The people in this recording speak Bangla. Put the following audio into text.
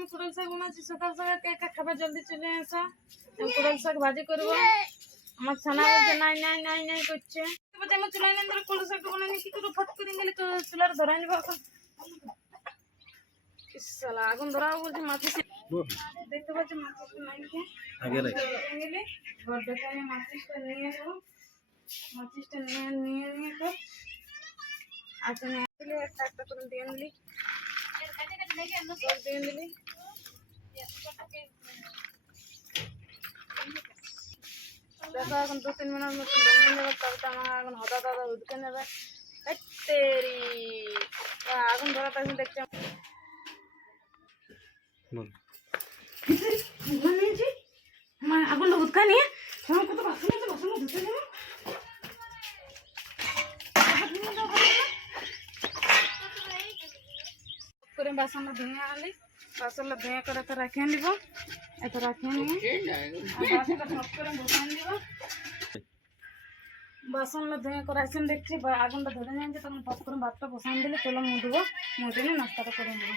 আমি কুড়াল শাক বানাচ্ছি সকাল সকাল, কে কে খাবার জলদি চলে আসা। আমি কুড়াল শাক ভাজি করবো। আমার ছানা বলছে নাই নাই নাই নাই করছে। বলছে আমার চুলাই নেই ধরে কুড়াল শাক বানানি, কি করে ফট করে গেলে তো চুলার ধরাই নিব এখন। ইসালা আগুন ধরাবো বলছে, মাছিস দেখতে পাচ্ছি মাছিসটা নাই কে গেলে ঘর দেখে আমি মাছিসটা নিয়ে আসবো। মাছিসটা নিয়ে নিয়ে তো আচ্ছা নিয়ে আসলে একটা একটা করে দিয়ে নিলি, সব দিয়ে দিলি। দেখো এখন 2-3 মিনিট মতন বানিয়ে নেবে, তবে আমার এখন হদা দাদা উঠকে নেবে। তেরি আগুন ধরা তখন দেখছি আগুনটা উৎকা নিয়ে কত বাসন আছে, বাসন ধুতে দেবো করে। বাসনটা ধুয়ে আনলি, বাসনটা ধুয়ে করে তো রাখিয়ে নিব। এত রাখিয়ে নিয়ে বাসনটা সব করে বসাই নিব। বাসনটা ধুয়ে করে আসেন দেখছি আগুনটা ধরে নিয়েছে, তখন টপ করে ভাতটা বসান দিলে চলো মুধবো, মুধে নিয়ে নাস্তাটা করে নেবো।